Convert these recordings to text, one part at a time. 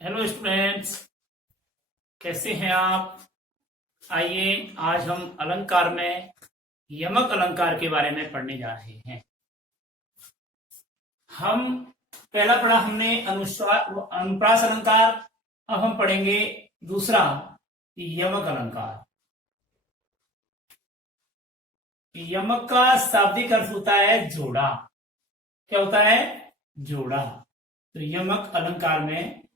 Hello students, कैसे हैं आप। आइए आज हम अलंकार में यमक अलंकार के बारे में पढ़ने जा रहे हैं। हम पहला पढ़ा हमने अनुस्वार अनुप्रास अलंकार। अब हम पढ़ेंगे दूसरा यमक अलंकार। यमक का शाब्दिक अर्थ होता है जोड़ा। क्या होता है? जोड़ा। तो यमक अलंकार में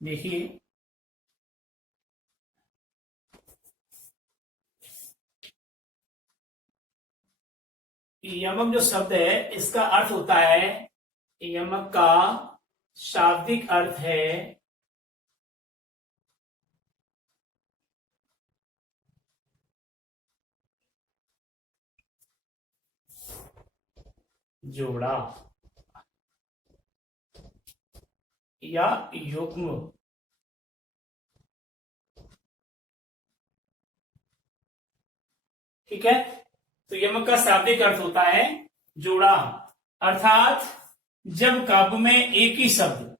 देखिए, यमक जो शब्द है इसका अर्थ होता है, यमक का शाब्दिक अर्थ है जोड़ा या युग्म। ठीक है, तो यमक का शाब्दिक अर्थ होता है जोड़ा, अर्थात जब काव्य में एक ही शब्द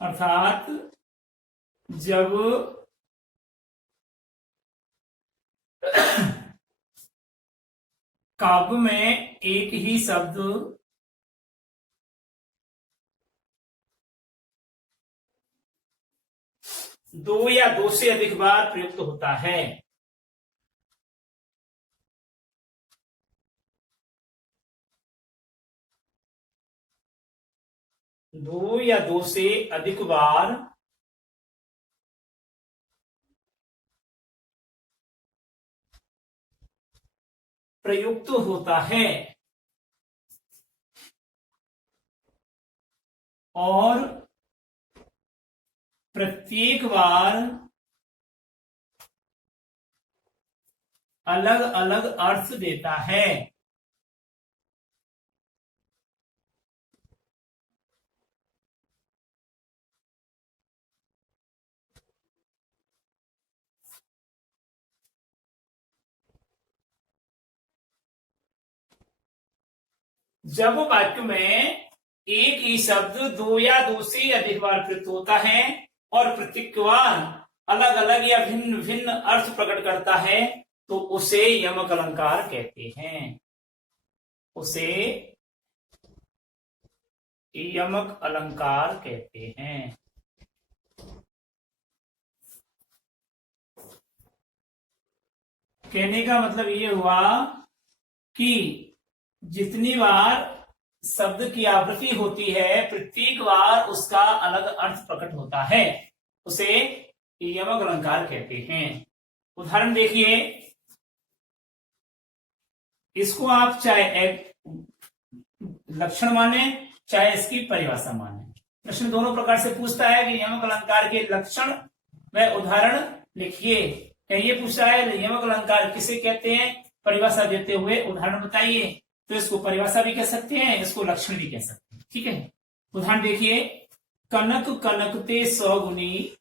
अर्थात जब काव्य में एक ही शब्द दो या दो से अधिक बार प्रयुक्त होता है, दो या दो से अधिक बार प्रयुक्त होता है और प्रत्येक बार अलग अलग अर्थ देता है। जब वाक्य में एक ही शब्द दो या दो से अधिक बार प्रयुक्त होता है और प्रत्येक बार अलग अलग या भिन्न भिन्न अर्थ प्रकट करता है तो उसे यमक अलंकार कहते हैं। उसे यमक अलंकार कहते हैं। कहने का मतलब ये हुआ कि जितनी बार शब्द की आवृत्ति होती है प्रत्येक बार उसका अलग अर्थ प्रकट होता है, उसे यमक अलंकार कहते हैं। उदाहरण देखिए, इसको आप चाहे एक लक्षण माने चाहे इसकी परिभाषा माने। प्रश्न दोनों प्रकार से पूछता है कि यमक अलंकार के लक्षण व उदाहरण लिखिए। ये पूछा है यमक अलंकार किसे कहते हैं, परिभाषा देते हुए उदाहरण बताइए। तो इसको परिभाषा भी कह सकते हैं, इसको लक्षण भी कह सकते हैं। ठीक है, उदाहरण देखिए, कनक कनकते सौगुनी,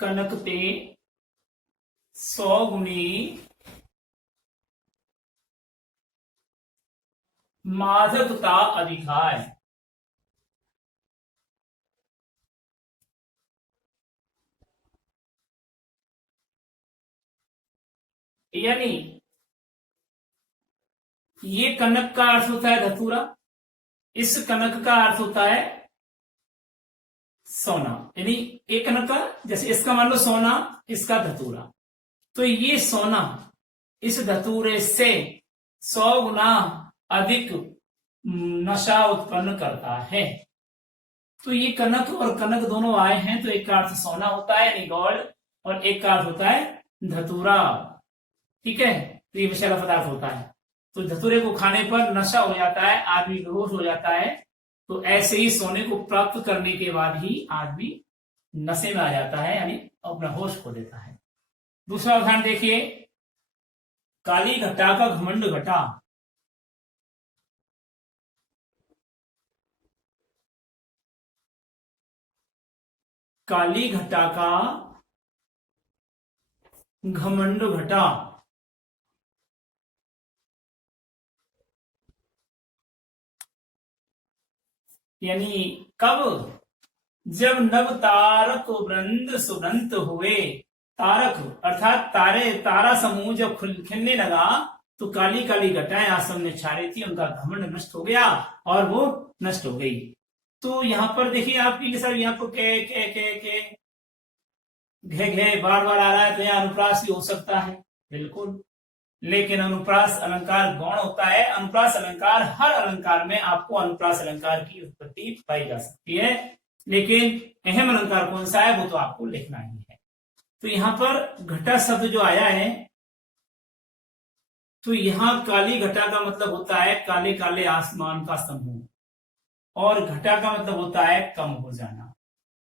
कनकते सौगुनी माधवता अधिकार। यानी ये कनक का अर्थ होता है धतूरा, इस कनक का अर्थ होता है सोना। यानी एक कनक का, जैसे इसका मान लो सोना, इसका धतूरा, तो ये सोना इस धतूरे से 100 गुना अधिक नशा उत्पन्न करता है। तो ये कनक और कनक दोनों आए हैं, तो एक का अर्थ सोना होता है यानी गोल्ड, और एक का अर्थ होता है धतूरा। ठीक है, तो ये विषैला पदार्थ होता है। तो धतूरे को खाने पर नशा हो जाता है, आदमी बेहोश हो जाता है। तो ऐसे ही सोने को प्राप्त करने के बाद ही आदमी नशे में आ जाता है, यानी अपना होश खो देता है। दूसरा उदाहरण देखिए, काली घटा का घमंड घटा। काली घटा का घमंड घटा। यानी कब? जब नव तारक वृंद सुगंत हुए। तारक अर्थात तारे, तारा समूह जब खिलने लगा तो काली काली घटाएं आसमान में छा रही थी, उनका घमंड नष्ट हो गया और वो नष्ट हो गई। तो यहाँ पर देखिए आपकी सर, यहाँ पर के घे घे बार बार आ रहा है, तो यहाँ अनुप्रास भी हो सकता है, बिल्कुल। लेकिन अनुप्रास अलंकार गौण होता है। अनुप्रास अलंकार, हर अलंकार में आपको अनुप्रास अलंकार की उत्पत्ति पाई जा सकती है, लेकिन अहम अलंकार कौन सा है वो तो आपको लिखना ही है। तो यहां पर घटा शब्द जो आया है, तो यहां काली घटा का मतलब होता है काले काले आसमान का समूह, और घटा का मतलब होता है कम हो जाना।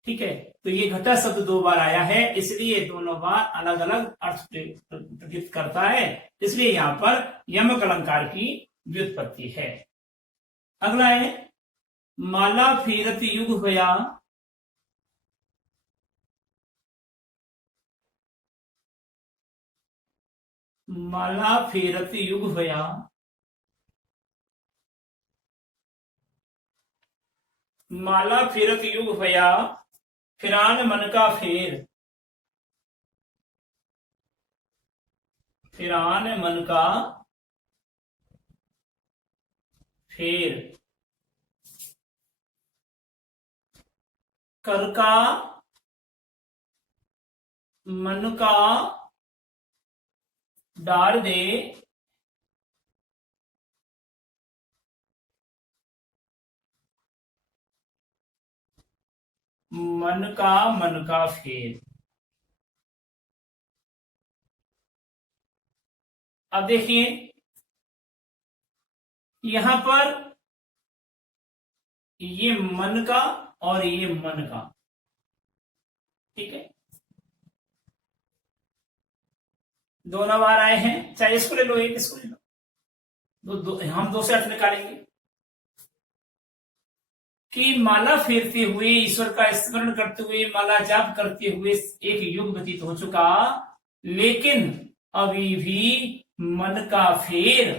ठीक है, तो ये घटा शब्द 2 बार आया है, इसलिए दोनों बार अलग अलग अर्थ प्रकट करता है, इसलिए यहां पर यमक अलंकार की व्युत्पत्ति है। अगला है माला फेरत युग होया। माला फेरत युग होया। माला फेरत युग होया, फिरान मन का फेर। फिरान मन का फेर। कर का मन का डार दे। मन का फेर। अब देखिए यहां पर ये मन का और ये मन का, ठीक है, दोनों बार आए हैं, चाहे इसको ले लो एक इसको ले लो, हम 2 से अर्थ निकालेंगे कि माला फेरते हुए, ईश्वर का स्मरण करते हुए, माला जाप करते हुए एक युग व्यतीत हो चुका, लेकिन अभी भी मन का फेर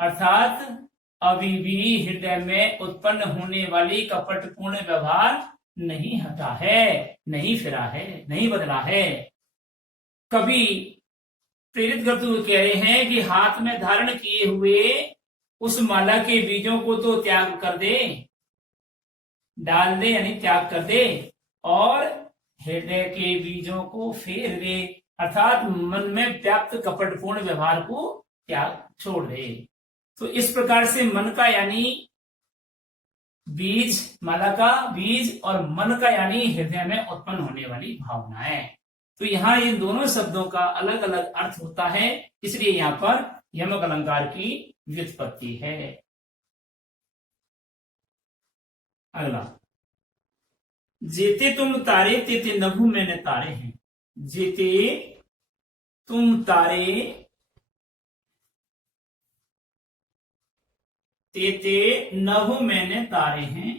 अर्थात अभी भी हृदय में उत्पन्न होने वाली कपटपूर्ण व्यवहार नहीं हटा है, नहीं फिरा है, नहीं बदला है। कभी प्रेरित करते हुए कह रहे हैं कि हाथ में धारण किए हुए उस माला के बीजों को तो त्याग कर दे, डाल दे यानी त्याग कर दे, और हृदय के बीजों को फेर दे, अर्थात मन में व्याप्त कपटपूर्ण व्यवहार को त्याग छोड़ दे। तो इस प्रकार से मन का यानी बीज, माला का बीज, और मन का यानी हृदय में उत्पन्न होने वाली भावनाएं। तो यहां इन दोनों शब्दों का अलग अलग अर्थ होता है, इसलिए यहां पर यमक अलंकार की व्युत्पत्ति है। अगला, जेते तुम तारे तेते नभु मैंने तारे हैं। जेते तुम तारे तेते नभु मैंने तारे हैं।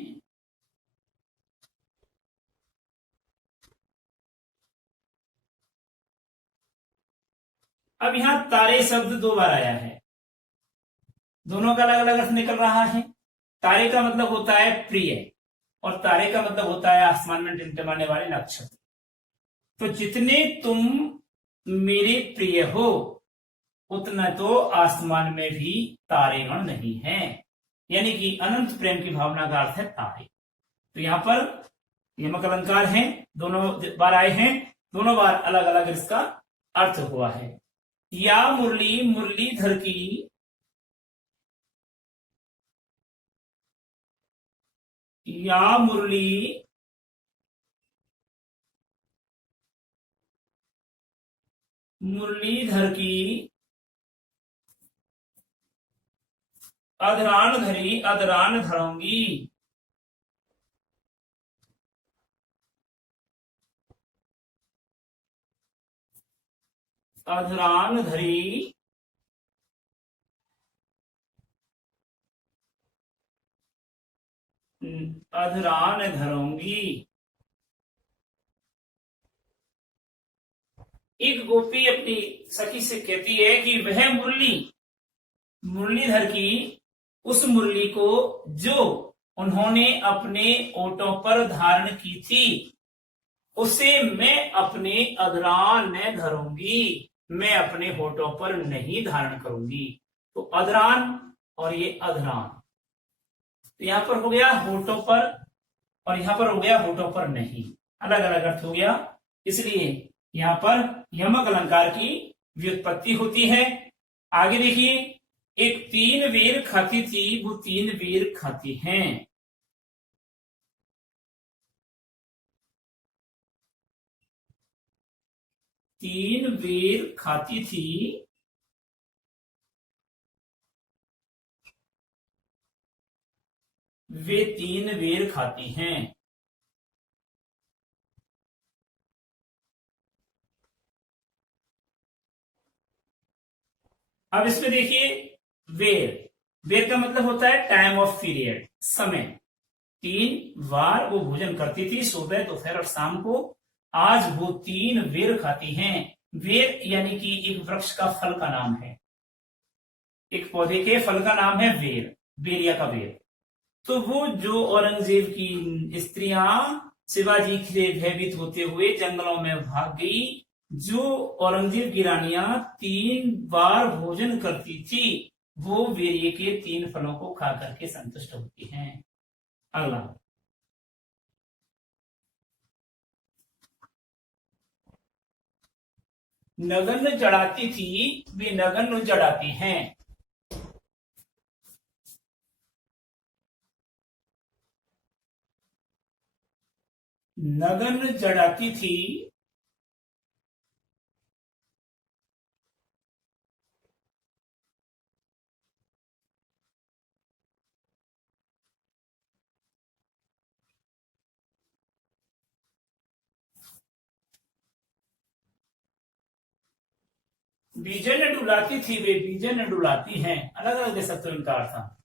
अब यहां तारे शब्द 2 बार आया है, दोनों का अलग अलग अर्थ निकल रहा है। तारे का मतलब होता है प्रिय, और तारे का मतलब होता है आसमान में टिमटिमाने वाले नक्षत्र। तो जितने तुम मेरे प्रिय हो उतना तो आसमान में भी तारेगण नहीं है, यानी कि अनंत प्रेम की भावना का अर्थ है तारे। तो यहां पर यमक अलंकार है, दोनों बार आए हैं, दोनों बार अलग अलग इसका अर्थ हुआ है। या मुरली मुरलीधर की, या मुरली मुरलीधर की अधरान धरी अधरान धरूंगी। अधरान धरी अधरान धरूंगी। एक गोपी अपनी सखी से कहती है कि वह मुरलीधर की उस मुरली को जो उन्होंने अपने ओठों पर धारण की थी उसे मैं अपने अधरान में धरूंगी, मैं अपने होठों पर नहीं धारण करूंगी। तो अधरान और ये अधरान, तो यहां पर हो गया होठों पर और यहां पर हो गया होठों पर नहीं, अलग अलग अर्थ हो गया। इसलिए यहां पर यमक अलंकार की व्युत्पत्ति होती है। आगे देखिए, एक 3 बेर खाती थी, वो 3 बेर खाती हैं। तीन बेर खाती थी, वे 3 बेर खाती हैं। अब इसमें देखिए, वेर का मतलब होता है टाइम ऑफ पीरियड, समय। 3 बार वो भोजन करती थी, सुबह दोपहर और शाम को। आज वो 3 बेर खाती हैं। वेर यानी कि एक वृक्ष का फल का नाम है, एक पौधे के फल का नाम है वेर, बेरिया का वेर। तो वो जो औरंगजेब की स्त्रियां शिवाजी से भयभीत होते हुए जंगलों में भाग गई, जो औरंगजेब की रानियां 3 बार भोजन करती थी, वो बेरिए के 3 फलों को खा करके संतुष्ट होती हैं। अगला, नगन जड़ाती थी, वे नगन जड़ाती हैं। नगन जड़ाती थी, बीजन डुलाती थी, वे बीजन डुलाती हैं। अलग अलग दे सकते हो इनका अर्थ।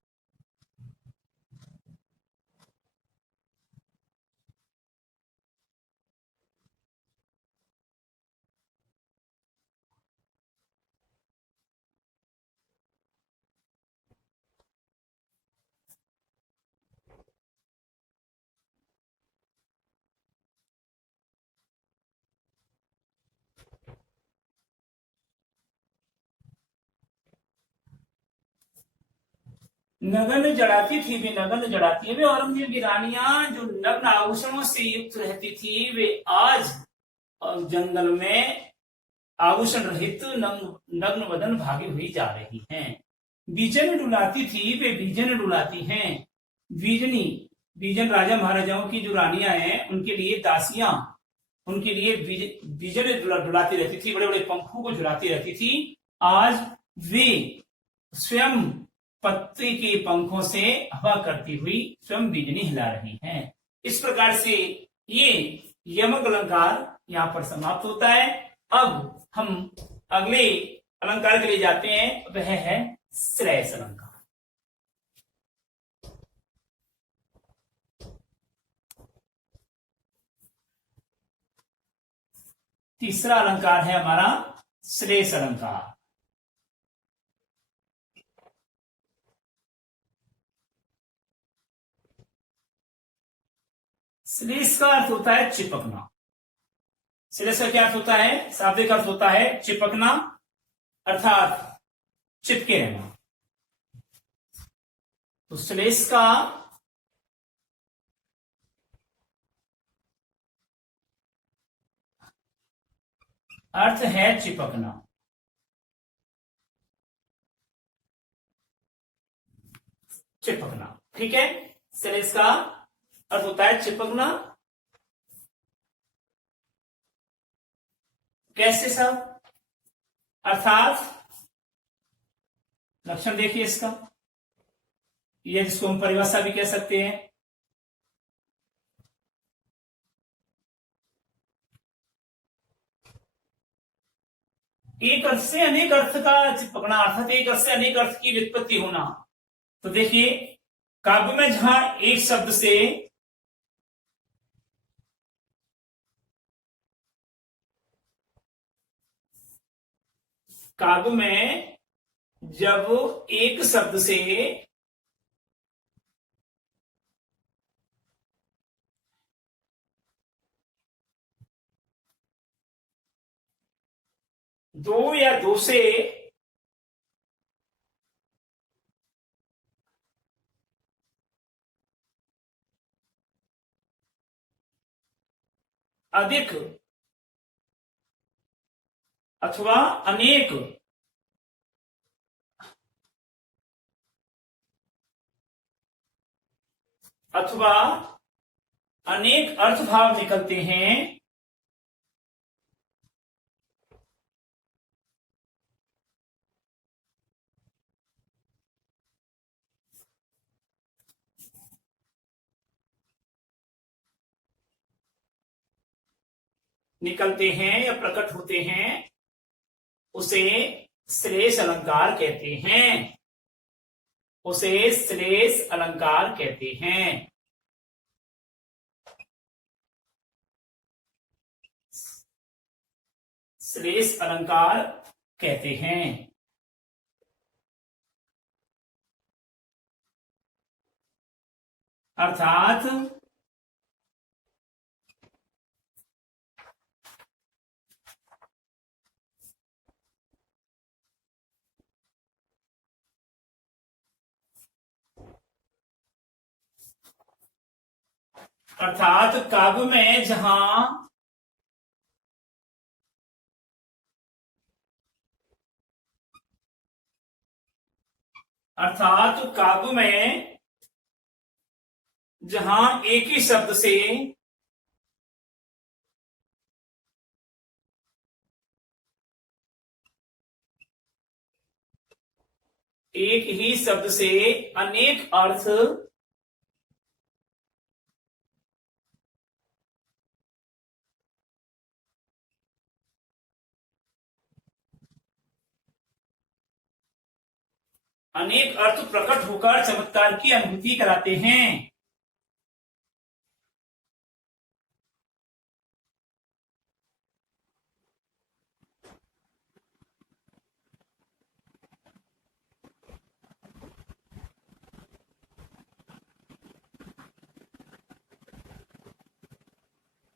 नगन जड़ाती थी, वे नगन जड़ाती है। वे औरंगजेब की रानियां जो नग्न आभूषणों से युक्त रहती थी, वे आज जंगल में आभूषण रहित नग्न बदन भागी हुई जा रही हैं। बीजन डुलाती थी, वे बीजन डुलाती हैं। बीजनी, बीजन राजा महाराजाओं की जो रानियां हैं, उनके लिए दासियां, उनके लिए बीजन डुलाती रहती थी, बड़े बड़े पंखों को झुलाती रहती थी। आज वे स्वयं पत्ते के पंखों से हवा करती हुई स्वयं बीजनी हिला रही हैं। इस प्रकार से ये यमक अलंकार यहां पर समाप्त होता है। अब हम अगले अलंकार के लिए जाते हैं, वह है श्रेयस अलंकार। तीसरा अलंकार है हमारा श्रेयस अलंकार। श्लेष का अर्थ होता है चिपकना। श्लेष का क्या अर्थ होता है? शाब्दिक अर्थ होता है चिपकना, अर्थात चिपके रहना। तो श्लेष का अर्थ है चिपकना। चिपकना, ठीक है। श्लेष का अर्थ होता है चिपकना। कैसे साहब? अर्थात लक्षण देखिए इसका, ये जिसको हम परिभाषा भी कह सकते हैं। एक अर्थ से अनेक अर्थ का चिपकना, अर्थात एक अर्थ से अनेक अर्थ की व्युत्पत्ति होना। तो देखिए, काव्य में जहां एक शब्द से काव्य में जब एक शब्द से दो या दो से अधिक अथवा अनेक अथवा अनेक अर्थभाव निकलते हैं, या प्रकट होते हैं, उसे श्लेष अलंकार कहते हैं। उसे श्लेष अलंकार कहते हैं। श्लेष अलंकार कहते हैं। अर्थात काव्य में जहां काव्य में जहां एक ही शब्द से अनेक अर्थ प्रकट होकर चमत्कार की अनुभूति कराते हैं।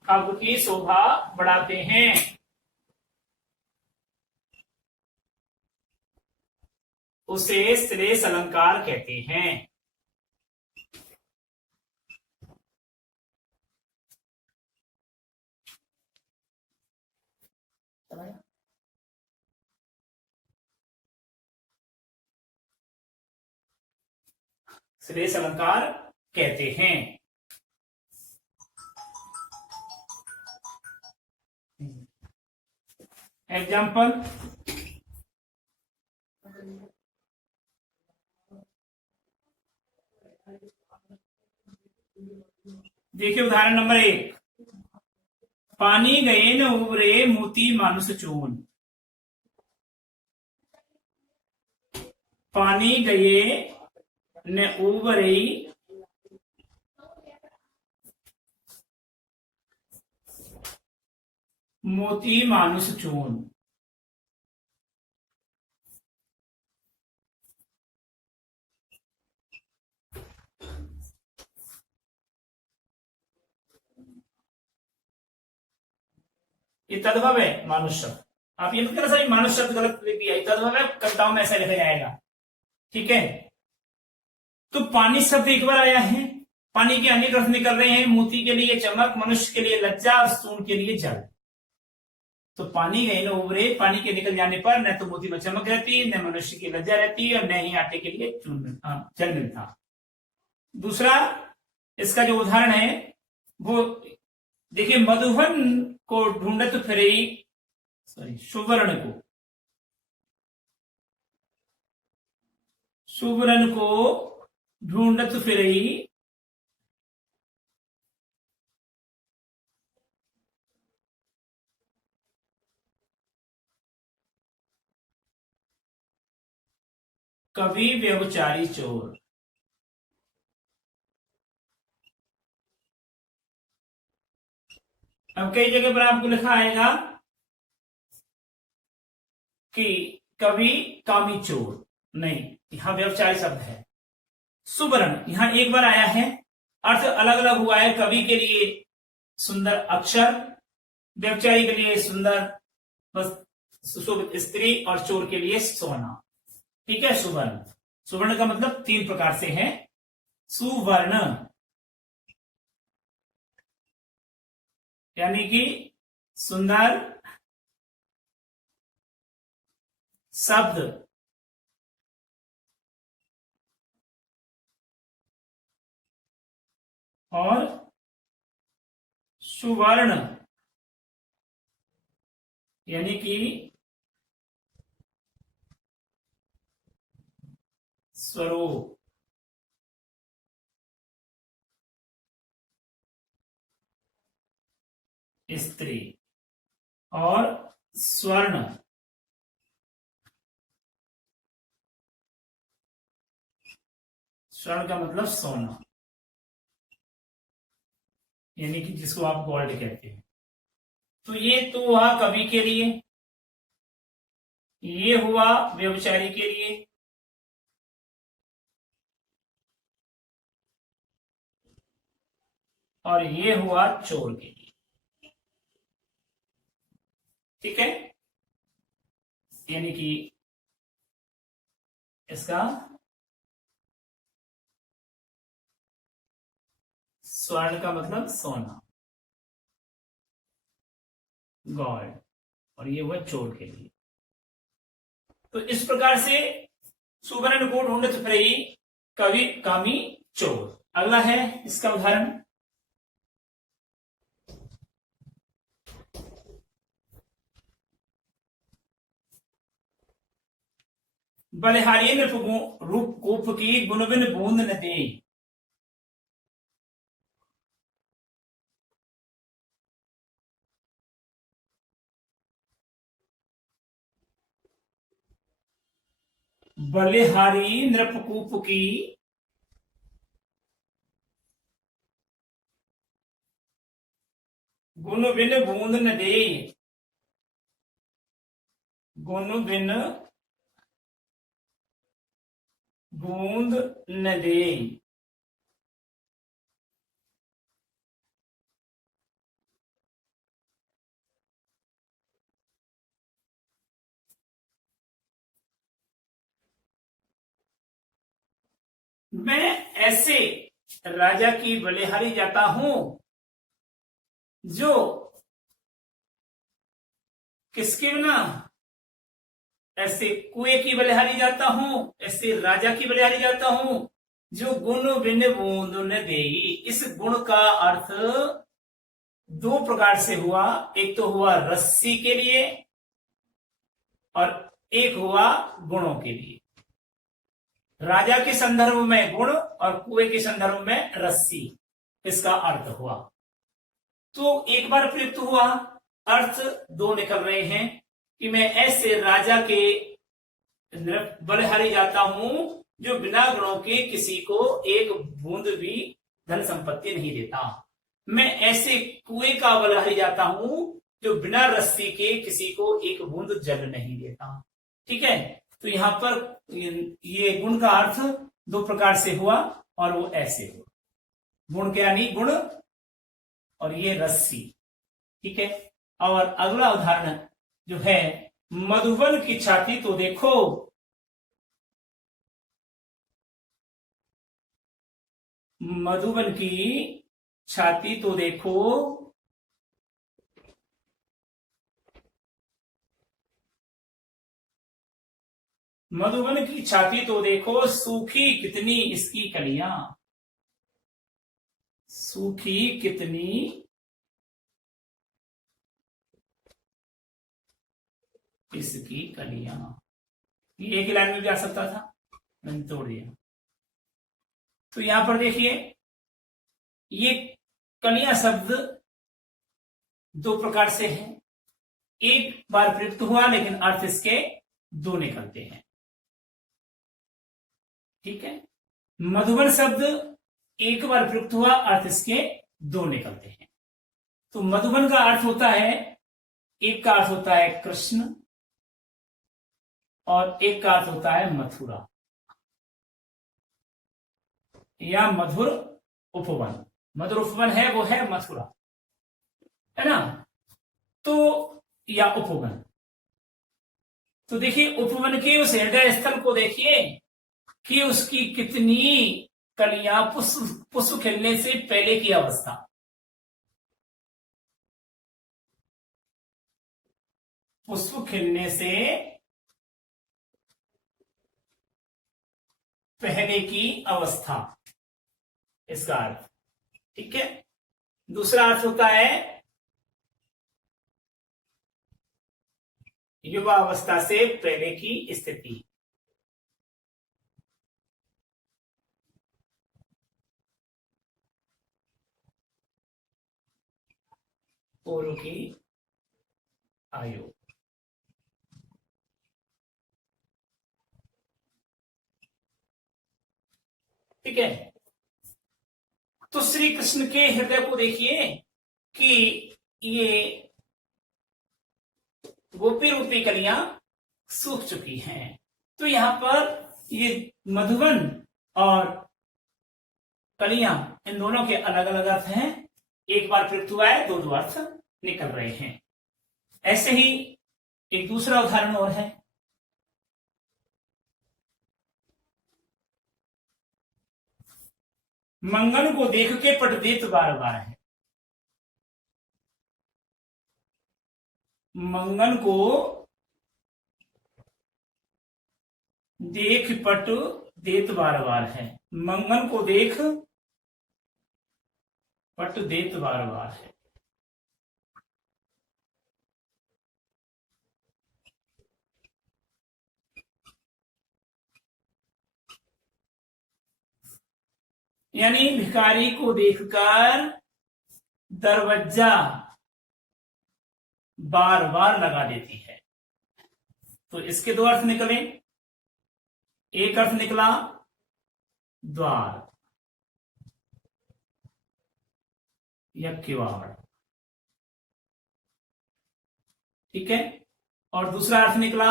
काव्य की शोभा बढ़ाते हैं। उसे श्लेष अलंकार कहते हैं। श्लेष अलंकार कहते हैं। एग्जाम्पल, देखिए उदाहरण नंबर 1, पानी गए न उबरे मोती मानुष चून। पानी गए न उबरे मोती मानुष चून। ये तद्भव है मानुष शब्द। आप ये मत करना सर मानुष शब्द गलत लिख दिया, तद्भव है, कविताओं में ऐसा लिखा जाएगा। ठीक है, तो पानी शब्द एक बार आया है। पानी के अनेक अर्थ निकल रहे हैं। मोती के लिए चमक, मनुष्य के लिए लज्जा और सून के लिए जल। तो पानी गए न उबरे, पानी के निकल जाने पर न तो मोती में चमक रहती, न मनुष्य की लज्जा रहती, और न ही आटे के लिए जल मिलता। दूसरा इसका जो उदाहरण है वो देखिए, मधुबन को ढूंढत फिरे, सुवर्ण को ढूंढत फिरे, कवि व्यभिचारी चोर। अब कई जगह पर आपको लिखा आएगा कि कवि, कामी, चोर, नहीं, यहां व्यवचारी शब्द है। सुवर्ण यहां एक बार आया है, अर्थ अलग अलग हुआ है। कवि के लिए सुंदर अक्षर, व्यवचारी के लिए सुंदर बस सुशोभित स्त्री, और चोर के लिए सोना। ठीक है, सुवर्ण। सुवर्ण का मतलब 3 प्रकार से है। सुवर्ण यानी कि सुंदर शब्द, और सुवर्ण यानी कि स्वरूप। स्त्री, और स्वर्ण स्वर्ण का मतलब सोना, यानी कि जिसको आप गोल्ड कहते हैं। तो ये तो हुआ कवि के लिए, ये हुआ व्यभिचारी के लिए, और ये हुआ चोर के लिए। ठीक है, यानी कि इसका स्वर्ण का मतलब सोना, गोल्ड, और ये हुआ चोर के लिए। तो इस प्रकार से सुवर्ण को ढूंढत फिरई, कवि, कामी, चोर। अगला है इसका उदाहरण। बलिहारी रूप कूप की गुनबिन बूंद न दे। बलिहारी नृपकूप की गुन बिन बूंद न दे। गुन बिन बूंद न दे। मैं ऐसे राजा की बलिहारी जाता हूं जो किसके बिना, ऐसे कुएं की बलिहारी जाता हूं, ऐसे राजा की बलिहारी जाता हूं जो गुण बिन बूंद न देई। इस गुण का अर्थ 2 प्रकार से हुआ। एक तो हुआ रस्सी के लिए, और एक हुआ गुणों के लिए। राजा के संदर्भ में गुण, और कुएं के संदर्भ में रस्सी, इसका अर्थ हुआ। तो एक बार प्रयुक्त हुआ, अर्थ 2 निकल रहे हैं कि मैं ऐसे राजा के बलिहारी जाता हूं जो बिना गुणों के किसी को एक बूंद भी धन संपत्ति नहीं देता। मैं ऐसे कुएं का बलिहारी जाता हूं जो बिना रस्सी के किसी को एक बूंद जल नहीं देता। ठीक है, तो यहां पर ये गुण का अर्थ 2 प्रकार से हुआ, और वो ऐसे हुआ। गुण के यानी गुण, और ये रस्सी। ठीक है, और अगला उदाहरण जो है, मधुबन की छाती तो देखो। मधुबन की छाती तो देखो, मधुबन की छाती तो देखो, सूखी कितनी इसकी कलियां। सूखी कितनी इसकी कलियां। ये एक ही लाइन में भी आ सकता था, मैंने तोड़ दिया। तो यहां पर देखिए, ये कलियां शब्द 2 प्रकार से है। एक बार प्रयुक्त हुआ, लेकिन अर्थ इसके 2 निकलते हैं। ठीक है, मधुबन शब्द एक बार प्रयुक्त हुआ, अर्थ इसके 2 निकलते हैं। तो मधुबन का अर्थ होता है, एक का अर्थ होता है कृष्ण, और एक का अर्थ होता है मथुरा या मधुर उपवन। मधुर उपवन है वो है मथुरा, है ना। तो या उपवन, तो देखिए उपवन के उस हृदय स्थल को देखिए कि उसकी कितनी कलियां पुष्प खिलने से पहले की अवस्था। पुष्प खिलने से पहले की अवस्था, इसका अर्थ। ठीक है, दूसरा अर्थ होता है युवा अवस्था से पहले की स्थिति। पूर्व की आयु। ठीक है, तो श्री कृष्ण के हृदय को देखिए कि ये गोपी रूपी कलियां सूख चुकी हैं। तो यहां पर ये मधुवन और कलियां, इन दोनों के अलग अलग अर्थ हैं। एक बार प्रयुक्त हुआ है, दो अर्थ निकल रहे हैं। ऐसे ही एक दूसरा उदाहरण और है। मंगन को देख के पट देत बार बार है। मंगन को देख पट देत बार बार है। मंगन को देख पट देत बार बार है। यानी भिखारी को देखकर दरवाजा बार बार लगा देती है। तो इसके दो अर्थ निकले। एक अर्थ निकला द्वार या किवाड़, ठीक है, और दूसरा अर्थ निकला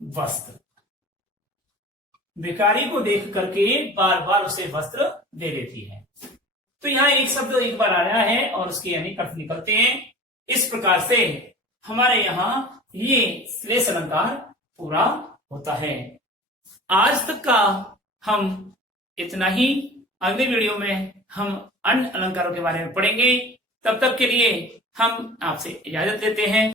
वस्त्र। भिखारी को देख करके बार बार उसे वस्त्र दे देती है। तो यहां एक शब्द एक बार आ रहा है और उसके अनेक अर्थ निकलते हैं। इस प्रकार से हमारे यहां ये श्लेष अलंकार पूरा होता है। आज तक का हम इतना ही। अगले वीडियो में हम अन्य अलंकारों के बारे में पढ़ेंगे। तब तक के लिए हम आपसे इजाजत लेते हैं।